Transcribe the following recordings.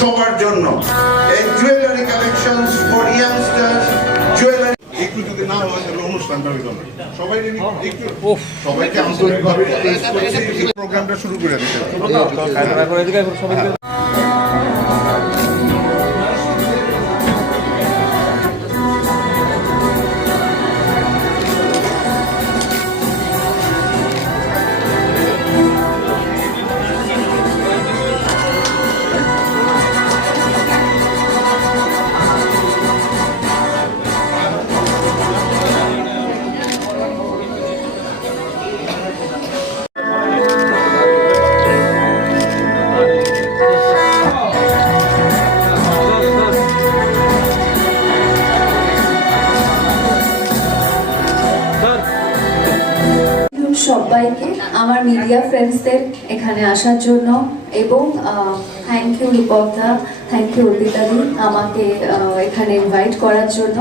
সবার জন্য এই jewellery collections for youngsters jewellery একটু যদি না হয় তাহলে অনুষ্ঠানটা হইল না সবাই একটু সবাইকে আন্তরিকভাবে প্রোগ্রামটা শুরু করে দিতে সবাইকে আমার মিডিয়া ফ্রেন্ডসদের এখানে আসার জন্য এবং থ্যাংক ইউ রূপকদা, থ্যাংক ইউ অর্পিতাদি আমাকে এখানে ইনভাইট করার জন্য।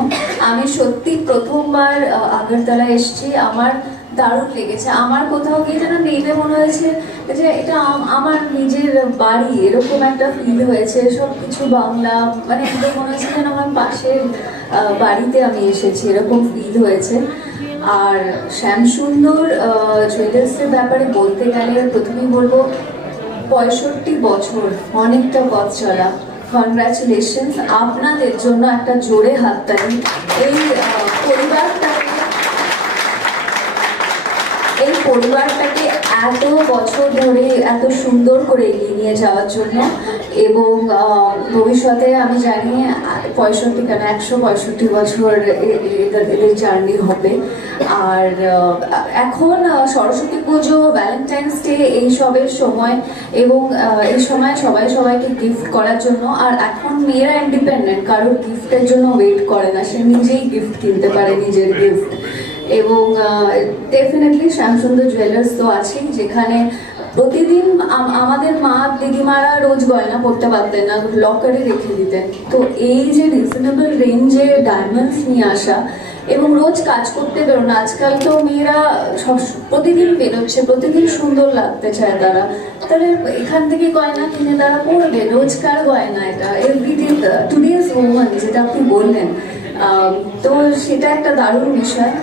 আমি সত্যি প্রথমবার আগরতলা এসেছি, আমার দারুণ লেগেছে। আমার কোথাও গিয়ে যেন নেমে মনে হয়েছে যে এটা আমার নিজের বাড়ি, এরকম একটা ফিল হয়েছে। সব কিছু বাংলা, মানে একদম মনে হচ্ছে যেন আমার পাশের বাড়িতে আমি এসেছি, এরকম ফিল হয়েছে। আর শ্যামসুন্দর জুয়েলার্সের ব্যাপারে বলতে গেলে প্রথমেই বলবো 65 বছর, অনেকটা পথ চলা। কনগ্রাচুলেশনস আপনাদের জন্য, একটা জোরে হাততালি। এই পরিবারটাকে এত বছর ধরে এত সুন্দর করে এগিয়ে নিয়ে যাওয়ার জন্য, এবং ভবিষ্যতে আমি জানি 65 কেন 165 বছর এদের জার্নি হবে। আর এখন সরস্বতী পুজো, ভ্যালেন্টাইন্স ডে এইসবের সময়, এবং এই সময় সবাই সবাইকে গিফট করার জন্য। আর এখন মেয়েরা ইন্ডিপেন্ডেন্ট, কারোর গিফটের জন্য ওয়েট করে না, সে নিজেই গিফট কিনতে পারে, নিজের গিফট। এবং ডেফিনেটলি শ্যামসুন্দর জুয়েলার্স তো আছেই, যেখানে প্রতিদিন আমাদের মা দিদিমারা রোজ গয়না পরতে পারতেন না, লকারে রেখে দিতেন। তো এই যে রিজনেবল রেঞ্জে ডায়মন্ডস নিয়ে আসা এবং রোজ কাজ করতে বেরোনো, আজকাল তো মেয়েরা প্রতিদিন বেরোচ্ছে, প্রতিদিন সুন্দর লাগতে চায় তারা, তাহলে এখান থেকে গয়না কিনে তারা পরবে, রোজকার গয়না। এটা এভরিডে টুডেজ ওমেন, যেটা আপনি বললেন, তো সেটা একটা দারুণ বিষয়।